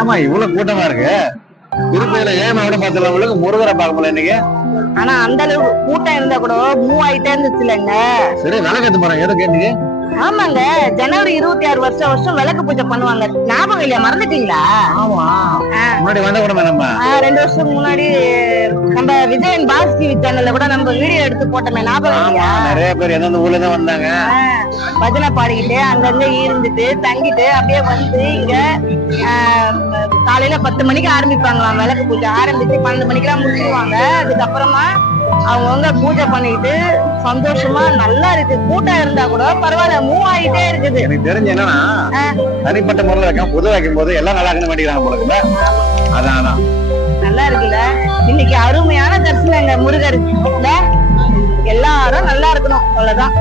என்னமா இவ்வளவு கூட்டமா இருக்கு? திருப்பதியில ஏமாவோட பாத்துறவங்களுக்கு முருகரை பார்க்கல இன்னைக்கு. ஆனா அந்த அளவுக்கு கூட்டம் இருந்தா கூட மூவ் ஆயிட்டே இருந்துச்சு இல்லைங்க. சரி விளக்கத்து போறேன் எதை கேட்டீங்க? ஆமாங்க, ஜனவரி 26 வருஷம் விளக்கு பூஜை பண்ணுவாங்க. ஞாபகம் இல்லையா? மறந்துட்டீங்களா? ஆமா, முன்னாடி வந்த கூட நம்ம 2 வருஷத்துக்கு முன்னாடி நம்ம விஜயன் பாஸ் டிவி சேனல்ல கூட நம்ம வீடியோ எடுத்து போட்டோமே, ஞாபகம் இல்லையா? நிறைய பேர் எந்தெந்த ஊர்ல தான் வந்தாங்க. பஜனை பாடிக்கிட்டு அங்கங்க இருந்துட்டு தங்கிட்டு அப்படியே வந்து இங்க காலையில 10 மணிக்கு ஆரம்பிப்பாங்களாம் விளக்கு பூஜை. ஆரம்பிச்சு 12 மணிக்கெல்லாம் முடிச்சிருவாங்க. அதுக்கப்புறமா அவங்கவுங்க பூஜை பண்ணிட்டு சந்தோஷமா நல்லா இருக்கு. கூட்டம் இருந்தா கூட பரவாயில்ல, மூவ் ஆகிட்டே இருக்குது. எனக்கு தெரிஞ்சு என்னன்னா, தனிப்பட்ட முறையில வைக்கும் பொது வைக்கும் போது எல்லாம் நல்லா இருக்குன்னு வேண்டிக்கிறாங்க போல இருக்குல்ல. அதான் நல்லா இருக்குல்ல. இன்னைக்கு அருமையான தரிசனங்க முருகர். எல்லாரும் நல்லா இருக்கணும், அவ்வளவுதான்.